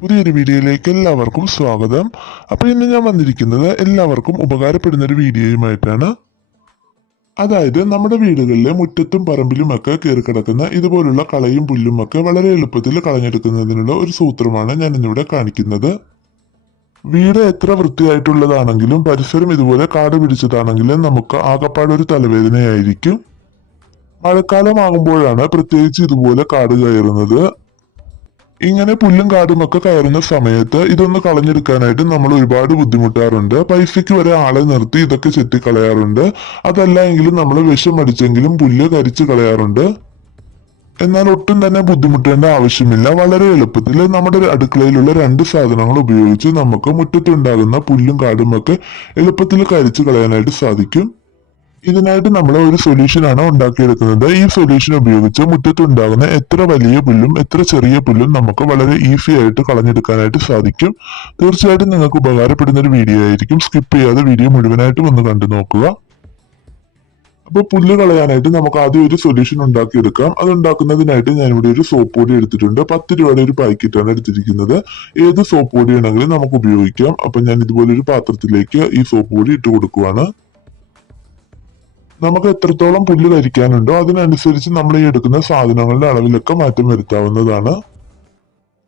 പുതിയൊരു വീഡിയോയിലേക്ക് എല്ലാവർക്കും സ്വാഗതം. അപ്പോൾ ഇന്ന് ഞാൻ വന്നിരിക്കുന്നത് എല്ലാവർക്കും ഉപകാരപ്പെടുന്ന ഒരു വീഡിയോയുമായിട്ടാണ്. അതായത് നമ്മുടെ വീടുകളിലെ മുറ്റത്തും പറമ്പിലും ഒക്കെ കയറി കിടക്കുന്ന ഇതുപോലുള്ള കളയും പുല്ലും ഒക്കെ വളരെ എളുപ്പത്തിൽ കളഞ്ഞെടുക്കുന്നതിനുള്ള ഒരു സൂത്രമാണ് ഞാൻ ഇന്നിവിടെ കാണിക്കുന്നത്. വീട് എത്ര വൃത്തിയായിട്ടുള്ളതാണെങ്കിലും പരിസരം ഇതുപോലെ കാട് പിടിച്ചതാണെങ്കിലും നമുക്ക് ആകപ്പാട് ഒരു തലവേദനയായിരിക്കും. മഴക്കാലമാകുമ്പോഴാണ് പ്രത്യേകിച്ച് ഇതുപോലെ കാട് കയറുന്നത്. ഇങ്ങനെ പുല്ലും കാടും ഒക്കെ കയറുന്ന സമയത്ത് ഇതൊന്ന് കളഞ്ഞെടുക്കാനായിട്ട് നമ്മൾ ഒരുപാട് ബുദ്ധിമുട്ടാറുണ്ട്. പൈസയ്ക്ക് വരെ ആളെ നിർത്തി ഇതൊക്കെ ചെത്തി കളയാറുണ്ട് അതല്ല എങ്കിലും നമ്മൾ വിഷം അടിച്ചെങ്കിലും പുല്ല് കരിച്ചു കളയാറുണ്ട്. എന്നാൽ ഒട്ടും തന്നെ ബുദ്ധിമുട്ടേണ്ട ആവശ്യമില്ല. വളരെ എളുപ്പത്തിൽ നമ്മുടെ അടുക്കളയിലുള്ള രണ്ട് സാധനങ്ങൾ ഉപയോഗിച്ച് നമുക്ക് മുറ്റത്തുണ്ടാകുന്ന പുല്ലും കാടും ഒക്കെ എളുപ്പത്തിൽ കരിച്ചു കളയാനായിട്ട് സാധിക്കും. ഇതിനായിട്ട് നമ്മൾ ഒരു സൊല്യൂഷൻ ആണ് ഉണ്ടാക്കിയെടുക്കുന്നത്. ഈ സൊല്യൂഷൻ ഉപയോഗിച്ച് മുറ്റത്തുണ്ടാകുന്ന എത്ര വലിയ പുല്ലും എത്ര ചെറിയ പുല്ലും നമുക്ക് വളരെ ഈസി ആയിട്ട് കളഞ്ഞെടുക്കാനായിട്ട് സാധിക്കും. തീർച്ചയായിട്ടും നിങ്ങൾക്ക് ഉപകാരപ്പെടുന്ന ഒരു വീഡിയോ ആയിരിക്കും. സ്കിപ്പ് ചെയ്യാതെ വീഡിയോ മുഴുവനായിട്ടും ഒന്ന് കണ്ടു നോക്കുക. അപ്പോൾ പുല്ല് കളയാനായിട്ട് നമുക്ക് ആദ്യം ഒരു സൊല്യൂഷൻ ഉണ്ടാക്കിയെടുക്കാം. അത് ഉണ്ടാക്കുന്നതിനായിട്ട് ഞാൻ ഇവിടെ ഒരു സോപ്പ് പൊടി എടുത്തിട്ടുണ്ട്. പത്ത് രൂപയുടെ ഒരു പാക്കറ്റാണ് എടുത്തിരിക്കുന്നത്. ഏത് സോപ്പ് പൊടി ആണെങ്കിലും നമുക്ക് ഉപയോഗിക്കാം. അപ്പൊ ഞാൻ ഇതുപോലെ ഒരു പാത്രത്തിലേക്ക് ഈ സോപ്പ് പൊടി ഇട്ട് കൊടുക്കുവാണ്. നമുക്ക് എത്രത്തോളം പുല്ല് കരിക്കാനുണ്ടോ അതിനനുസരിച്ച് നമ്മൾ ഈ എടുക്കുന്ന സാധനങ്ങളുടെ അളവിലൊക്കെ മാറ്റം വരുത്താവുന്നതാണ്.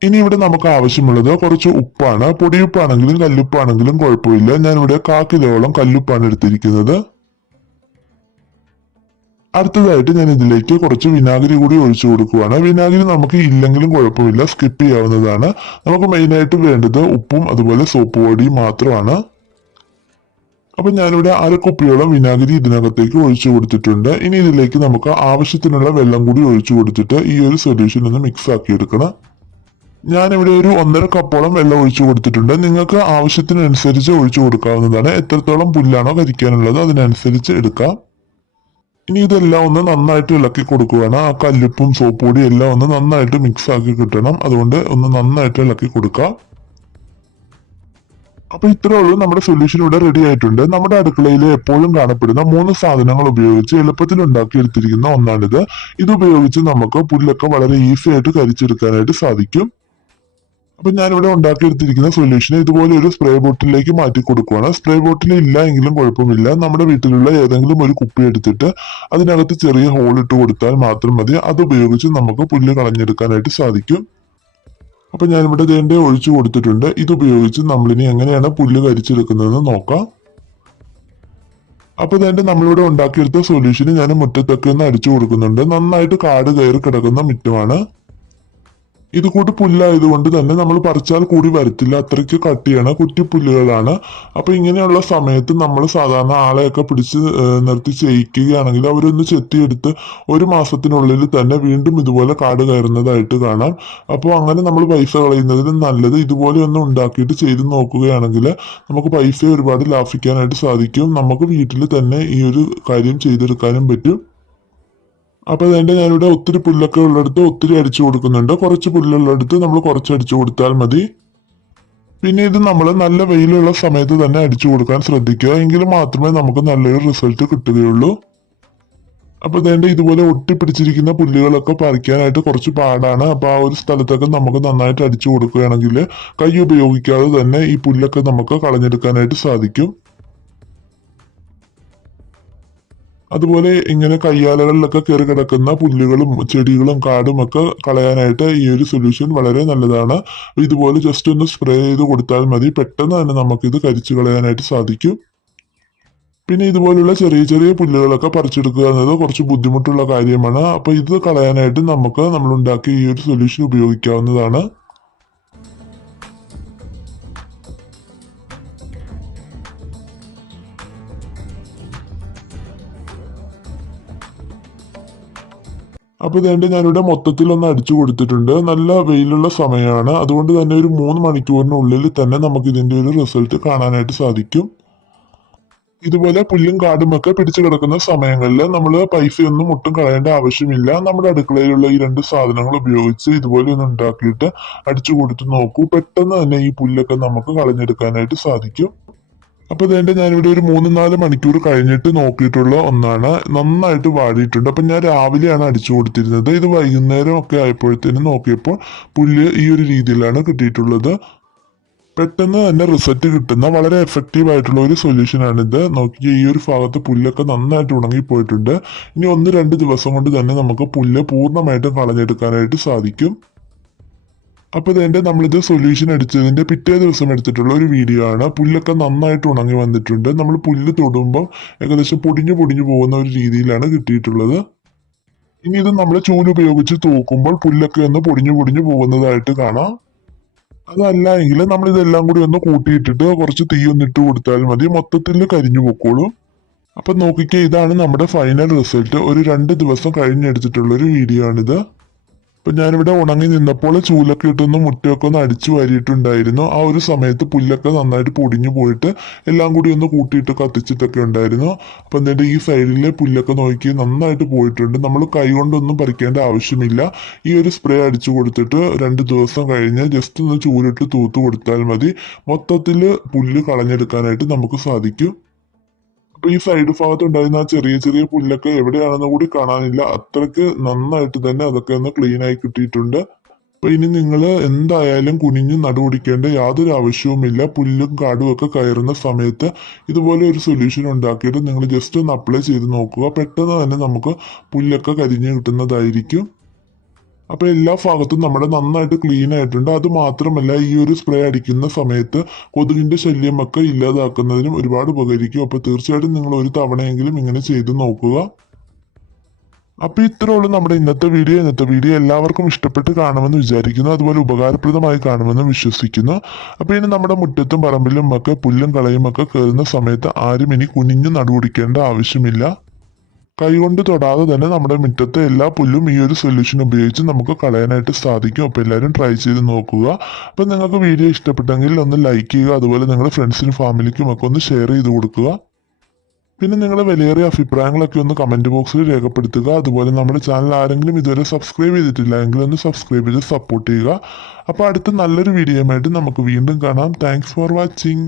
ഇനി ഇവിടെ നമുക്ക് ആവശ്യമുള്ളത് കുറച്ച് ഉപ്പാണ്. പൊടിയുപ്പാണെങ്കിലും കല്ലുപ്പാണെങ്കിലും കുഴപ്പമില്ല. ഞാനിവിടെ കാക്കിലോളം കിലോളം കല്ലുപ്പാണ് എടുത്തിരിക്കുന്നത്. അടുത്തതായിട്ട് ഞാൻ ഇതിലേക്ക് കുറച്ച് വിനാഗിരി കൂടി ഒഴിച്ചു കൊടുക്കുവാണ്. വിനാഗിരി നമുക്ക് ഇല്ലെങ്കിലും കുഴപ്പമില്ല. സ്കിപ്പ് ചെയ്യാവുന്നതാണ്. നമുക്ക് മെയിനായിട്ട് വേണ്ടത് ഉപ്പും അതുപോലെ സോപ്പ് പൊടിയും മാത്രമാണ്. അപ്പൊ ഞാനിവിടെ അര കുപ്പിയോളം വിനാഗിരി ഇതിനകത്തേക്ക് ഒഴിച്ചു കൊടുത്തിട്ടുണ്ട്. ഇനി ഇതിലേക്ക് നമുക്ക് ആവശ്യത്തിനുള്ള വെള്ളം കൂടി ഒഴിച്ചു കൊടുത്തിട്ട് ഈ ഒരു സൊല്യൂഷൻ ഒന്ന് മിക്സ് ആക്കി എടുക്കണം. ഞാനിവിടെ ഒരു ഒന്നര കപ്പോളം വെള്ളം ഒഴിച്ചു കൊടുത്തിട്ടുണ്ട്. നിങ്ങൾക്ക് ആവശ്യത്തിനനുസരിച്ച് ഒഴിച്ചു കൊടുക്കാവുന്നതാണ്. എത്രത്തോളം പുല്ലാണോ കരിക്കാനുള്ളത് അതിനനുസരിച്ച് എടുക്കാം. ഇനി ഇതെല്ലാം ഒന്ന് നന്നായിട്ട് ഇളക്കി കൊടുക്കുകയാണ് ആ കല്ലുപ്പും സോപ്പ് പൊടിയും എല്ലാം ഒന്ന് നന്നായിട്ട് മിക്സ് ആക്കി കിട്ടണം. അതുകൊണ്ട് ഒന്ന് നന്നായിട്ട് ഇളക്കി കൊടുക്കാം. അപ്പൊ ഇത്രേ ഉള്ളൂ. നമ്മുടെ സൊല്യൂഷൻ ഇവിടെ റെഡി ആയിട്ടുണ്ട്. നമ്മുടെ അടുക്കളയിൽ എപ്പോഴും കാണപ്പെടുന്ന മൂന്ന് സാധനങ്ങൾ ഉപയോഗിച്ച് എളുപ്പത്തിൽ ഉണ്ടാക്കിയെടുത്തിരിക്കുന്ന ഒന്നാണിത്. ഇത് ഉപയോഗിച്ച് നമുക്ക് പുല്ലൊക്കെ വളരെ ഈസി ആയിട്ട് കരിച്ചെടുക്കാനായിട്ട് സാധിക്കും. അപ്പൊ ഞാനിവിടെ ഉണ്ടാക്കിയെടുത്തിരിക്കുന്ന സൊല്യൂഷൻ ഇതുപോലെ ഒരു സ്പ്രേ ബോട്ടിലേക്ക് മാറ്റി കൊടുക്കുകയാണ് സ്പ്രേ ബോട്ടിൽ ഇല്ല എങ്കിലും കുഴപ്പമില്ല. നമ്മുടെ വീട്ടിലുള്ള ഏതെങ്കിലും ഒരു കുപ്പി എടുത്തിട്ട് അതിനകത്ത് ചെറിയ ഹോൾ ഇട്ട് കൊടുത്താൽ മാത്രം മതി. അത് ഉപയോഗിച്ച് നമുക്ക് പുല്ല് കളഞ്ഞെടുക്കാനായിട്ട് സാധിക്കും. അപ്പൊ ഞാനിവിടെ ദേണ്ടെ ഒഴിച്ചു കൊടുത്തിട്ടുണ്ട്. ഇത് ഉപയോഗിച്ച് നമ്മളിനി എങ്ങനെയാണ് പുല്ല് കരിച്ചെടുക്കുന്നതെന്ന് നോക്കാം. അപ്പോൾ ദേണ്ടെ നമ്മളിവിടെ ഉണ്ടാക്കിയെടുത്ത സൊല്യൂഷന് ഞാൻ മുറ്റത്തൊക്കെ ഒന്ന് അടിച്ചു കൊടുക്കുന്നുണ്ട്. നന്നായിട്ട് കാട് കയറി കിടക്കുന്ന മുറ്റമാണ്. ഇത് കൂട്ട് പുല്ലായതുകൊണ്ട് തന്നെ നമ്മൾ പറിച്ചാൽ കൂടി വരത്തില്ല. അത്രയ്ക്ക് കട്ടിയാണ് കുറ്റി പുല്ലുകളാണ്. അപ്പൊ ഇങ്ങനെയുള്ള സമയത്ത് നമ്മൾ സാധാരണ ആളെയൊക്കെ പിടിച്ച് നിർത്തി ചെയ്യിക്കുകയാണെങ്കിൽ അവരൊന്ന് ചെത്തിയെടുത്ത് ഒരു മാസത്തിനുള്ളിൽ തന്നെ വീണ്ടും ഇതുപോലെ കാട് കയറുന്നതായിട്ട് കാണാം. അപ്പോൾ അങ്ങനെ നമ്മൾ പൈസ കളയുന്നതിന് നല്ലത് ഇതുപോലെ ഒന്ന് ഉണ്ടാക്കിയിട്ട് ചെയ്ത് നോക്കുകയാണെങ്കിൽ നമുക്ക് പൈസ ഒരുപാട് ലാഭിക്കാനായിട്ട് സാധിക്കും. നമുക്ക് വീട്ടിൽ തന്നെ ഈ ഒരു കാര്യം ചെയ്തെടുക്കാനും പറ്റും. അപ്പൊ അതുകൊണ്ട് ഞാനിവിടെ ഒത്തിരി പുല്ലൊക്കെ ഉള്ളിടത്ത് ഒത്തിരി അടിച്ചു കൊടുക്കുന്നുണ്ട്. കുറച്ച് പുല്ലുള്ളിടത്ത് നമ്മൾ കുറച്ച് അടിച്ചു കൊടുത്താൽ മതി. പിന്നെ ഇത് നമ്മൾ നല്ല വെയിലുള്ള സമയത്ത് തന്നെ അടിച്ചു കൊടുക്കാൻ ശ്രദ്ധിക്കുക. എങ്കിൽ മാത്രമേ നമുക്ക് നല്ലൊരു റിസൾട്ട് കിട്ടുകയുള്ളൂ. അപ്പൊ അതേണ്ട ഇതുപോലെ ഒട്ടിപ്പിടിച്ചിരിക്കുന്ന പുല്ലുകളൊക്കെ പറിക്കാനായിട്ട് കുറച്ച് പാടാണ്. അപ്പൊ ആ ഒരു സ്ഥലത്തൊക്കെ നമുക്ക് നന്നായിട്ട് അടിച്ചു കൊടുക്കുകയാണെങ്കിൽ കൈ ഉപയോഗിക്കാതെ തന്നെ ഈ പുല്ലൊക്കെ നമുക്ക് കളഞ്ഞെടുക്കാനായിട്ട് സാധിക്കും. അതുപോലെ ഇങ്ങനെ കയ്യാലകളിലൊക്കെ കയറി കിടക്കുന്ന പുല്ലുകളും ചെടികളും കാടും ഒക്കെ കളയാനായിട്ട് ഈ ഒരു സൊല്യൂഷൻ വളരെ നല്ലതാണ്. ഇതുപോലെ ജസ്റ്റ് ഒന്ന് സ്പ്രേ ചെയ്ത് കൊടുത്താൽ മതി. പെട്ടെന്ന് തന്നെ നമുക്കിത് കരിച്ചു കളയാനായിട്ട് സാധിക്കും. പിന്നെ ഇതുപോലുള്ള ചെറിയ ചെറിയ പുല്ലുകളൊക്കെ പറിച്ചെടുക്കുക എന്നത് കുറച്ച് ബുദ്ധിമുട്ടുള്ള കാര്യമാണ്. അപ്പോൾ ഇത് കളയാനായിട്ട് നമുക്ക് നമ്മളുണ്ടാക്കിയ ഈ ഒരു സൊല്യൂഷൻ ഉപയോഗിക്കാവുന്നതാണ്. അപ്പൊ ഇതേണ്ട ഞാനിവിടെ മൊത്തത്തിൽ ഒന്ന് അടിച്ചു കൊടുത്തിട്ടുണ്ട്. നല്ല വെയിലുള്ള സമയമാണ്. അതുകൊണ്ട് തന്നെ ഒരു മൂന്ന് മണിക്കൂറിനുള്ളിൽ തന്നെ നമുക്ക് ഇതിന്റെ ഒരു റിസൾട്ട് കാണാനായിട്ട് സാധിക്കും. ഇതുപോലെ പുല്ലും കാടുമൊക്കെ പിടിച്ചു കിടക്കുന്ന സമയങ്ങളിൽ നമ്മൾ പൈസയൊന്നും ഒട്ടും കളയേണ്ട ആവശ്യമില്ല. നമ്മുടെ അടുക്കളയിലുള്ള ഈ രണ്ട് സാധനങ്ങൾ ഉപയോഗിച്ച് ഇതുപോലെ ഒന്ന് ഉണ്ടാക്കിയിട്ട് അടിച്ചു കൊടുത്ത് നോക്കൂ. പെട്ടെന്ന് തന്നെ ഈ പുല്ലൊക്കെ നമുക്ക് കളഞ്ഞെടുക്കാനായിട്ട് സാധിക്കും. അപ്പൊ ഇതേണ്ട ഞാനിവിടെ ഒരു മൂന്ന് നാല് മണിക്കൂർ കഴിഞ്ഞിട്ട് നോക്കിയിട്ടുള്ള ഒന്നാണ്. നന്നായിട്ട് വാടിയിട്ടുണ്ട്. അപ്പൊ ഞാൻ രാവിലെയാണ് അടിച്ചു കൊടുത്തിരുന്നത്. ഇത് വൈകുന്നേരം ഒക്കെ ആയപ്പോഴത്തേനും നോക്കിയപ്പോൾ പുല്ല് ഈ ഒരു രീതിയിലാണ് കിട്ടിയിട്ടുള്ളത്. പെട്ടെന്ന് തന്നെ റിസൾട്ട് കിട്ടുന്ന വളരെ എഫക്റ്റീവ് ആയിട്ടുള്ള ഒരു സൊല്യൂഷൻ ഇത്. നോക്കിയ ഈ ഒരു ഭാഗത്ത് പുല്ലൊക്കെ നന്നായിട്ട് ഉണങ്ങിപ്പോയിട്ടുണ്ട്. ഇനി ഒന്ന് രണ്ട് ദിവസം കൊണ്ട് തന്നെ നമുക്ക് പുല്ല് പൂർണമായിട്ടും കളഞ്ഞെടുക്കാനായിട്ട് സാധിക്കും. അപ്പൊ ഇതിന്റെ നമ്മളിത് സൊല്യൂഷൻ എടുത്തതിന്റെ പിറ്റേ ദിവസം എടുത്തിട്ടുള്ള ഒരു വീഡിയോ ആണ്. പുല്ലൊക്കെ നന്നായിട്ട് ഉണങ്ങി വന്നിട്ടുണ്ട്. നമ്മൾ പുല്ല് തൊടുമ്പോൾ ഏകദേശം പൊടിഞ്ഞു പൊടിഞ്ഞു പോകുന്ന ഒരു രീതിയിലാണ് കിട്ടിയിട്ടുള്ളത്. ഇനി ഇത് നമ്മൾ ചൂലുപയോഗിച്ച് തൂക്കുമ്പോൾ പുല്ലൊക്കെ ഒന്ന് പൊടിഞ്ഞു പൊടിഞ്ഞു പോകുന്നതായിട്ട് കാണാം. അതല്ല എങ്കിൽ നമ്മൾ ഇതെല്ലാം കൂടി ഒന്ന് കൂട്ടിയിട്ടിട്ട് കുറച്ച് തീ ഒന്നിട്ട് കൊടുത്താൽ മതി. മൊത്തത്തിൽ കരിഞ്ഞു പൊക്കോളും. അപ്പൊ നോക്കിക്കേ ഇതാണ് നമ്മുടെ ഫൈനൽ റിസൾട്ട് ഒരു രണ്ട് ദിവസം കഴിഞ്ഞെടുത്തിട്ടുള്ള ഒരു വീഡിയോ ആണിത്. അപ്പൊ ഞാനിവിടെ ഉണങ്ങി നിന്നപ്പോൾ ചൂലൊക്കെ ഇട്ടൊന്ന് മുറ്റമൊക്കെ ഒന്ന് അടിച്ചു വാരിയിട്ടുണ്ടായിരുന്നു. ആ ഒരു സമയത്ത് പുല്ലൊക്കെ നന്നായിട്ട് പൊടിഞ്ഞു പോയിട്ട് എല്ലാം കൂടി ഒന്ന് കൂട്ടിയിട്ട് കത്തിച്ചിട്ടൊക്കെ ഉണ്ടായിരുന്നു. അപ്പൊ എന്നിട്ട് ഈ സൈഡിലെ പുല്ലൊക്കെ നോക്കി നന്നായിട്ട് പോയിട്ടുണ്ട്. നമ്മൾ കൈ കൊണ്ടൊന്നും പറിക്കേണ്ട ആവശ്യമില്ല. ഈ ഒരു സ്പ്രേ അടിച്ചു കൊടുത്തിട്ട് രണ്ട് ദിവസം കഴിഞ്ഞ് ജസ്റ്റ് ഒന്ന് ചൂലിട്ട് തൂത്ത് കൊടുത്താൽ മതി. മൊത്തത്തിൽ പുല്ല് കളഞ്ഞെടുക്കാനായിട്ട് നമുക്ക് സാധിക്കും. അപ്പൊ ഈ സൈഡ് ഭാഗത്ത് ഉണ്ടായിരുന്ന ആ ചെറിയ ചെറിയ പുല്ലൊക്കെ എവിടെയാണെന്ന് കൂടി കാണാനില്ല. അത്രയ്ക്ക് നന്നായിട്ട് തന്നെ അതൊക്കെ ഒന്ന് ക്ലീൻ ആയി കിട്ടിയിട്ടുണ്ട്. അപ്പൊ ഇനി നിങ്ങൾ എന്തായാലും കുനിഞ്ഞ് നടുപിടിക്കേണ്ട യാതൊരു ആവശ്യവുമില്ല. പുല്ലും കാടും ഒക്കെ കയറുന്ന സമയത്ത് ഇതുപോലെ ഒരു സൊല്യൂഷൻ ഉണ്ടാക്കിയിട്ട് നിങ്ങൾ ജസ്റ്റ് ഒന്ന് അപ്ലൈ ചെയ്ത് നോക്കുക. പെട്ടെന്ന് തന്നെ നമുക്ക് പുല്ലൊക്കെ കരിഞ്ഞു കിട്ടുന്നതായിരിക്കും. അപ്പൊ എല്ലാ ഭാഗത്തും നമ്മുടെ നന്നായിട്ട് ക്ലീൻ ആയിട്ടുണ്ട്. അത് മാത്രമല്ല ഈ ഒരു സ്പ്രേ അടിക്കുന്ന സമയത്ത് കൊതുകിന്റെ ശല്യമൊക്കെ ഇല്ലാതാക്കുന്നതിനും ഒരുപാട് ഉപകരിക്കും. അപ്പൊ തീർച്ചയായിട്ടും നിങ്ങൾ ഒരു തവണയെങ്കിലും ഇങ്ങനെ ചെയ്ത് നോക്കുക. അപ്പൊ ഇത്രേ ഉള്ളൂ നമ്മുടെ ഇന്നത്തെ വീഡിയോ. ഇന്നത്തെ വീഡിയോ എല്ലാവർക്കും ഇഷ്ടപ്പെട്ട് കാണുമെന്ന് വിചാരിക്കുന്നു. അതുപോലെ ഉപകാരപ്രദമായി കാണുമെന്ന് വിശ്വസിക്കുന്നു. അപ്പൊ ഇനി നമ്മുടെ മുറ്റത്തും പറമ്പിലും ഒക്കെ പുല്ലും കളയും ഒക്കെ കയറുന്ന സമയത്ത് ആരും ഇനി കുനിഞ്ഞു നടുപിടിക്കേണ്ട ആവശ്യമില്ല. കൈകൊണ്ട് തൊടാതെ തന്നെ നമ്മുടെ മുറ്റത്തെ എല്ലാ പുല്ലും ഈ ഒരു സൊല്യൂഷൻ ഉപയോഗിച്ച് നമുക്ക് കളയാനായിട്ട് സാധിക്കും. അപ്പോൾ എല്ലാവരും ട്രൈ ചെയ്ത് നോക്കുക. അപ്പോൾ നിങ്ങൾക്ക് വീഡിയോ ഇഷ്ടപ്പെട്ടെങ്കിൽ ഒന്ന് ലൈക്ക് ചെയ്യുക. അതുപോലെ നിങ്ങളുടെ ഫ്രണ്ട്സിനും ഫാമിലിക്കും ഒക്കെ ഒന്ന് ഷെയർ ചെയ്ത് കൊടുക്കുക. പിന്നെ നിങ്ങളുടെ വിലയേറിയ അഭിപ്രായങ്ങളൊക്കെ ഒന്ന് കമന്റ് ബോക്സിൽ രേഖപ്പെടുത്തുക. അതുപോലെ നമ്മുടെ ചാനൽ ആരെങ്കിലും ഇതുവരെ സബ്സ്ക്രൈബ് ചെയ്തിട്ടില്ല എങ്കിൽ ഒന്ന് സബ്സ്ക്രൈബ് ചെയ്ത് സപ്പോർട്ട് ചെയ്യുക. അപ്പോൾ അടുത്ത നല്ലൊരു വീഡിയോയുമായിട്ട് നമുക്ക് വീണ്ടും കാണാം. Thanks for watching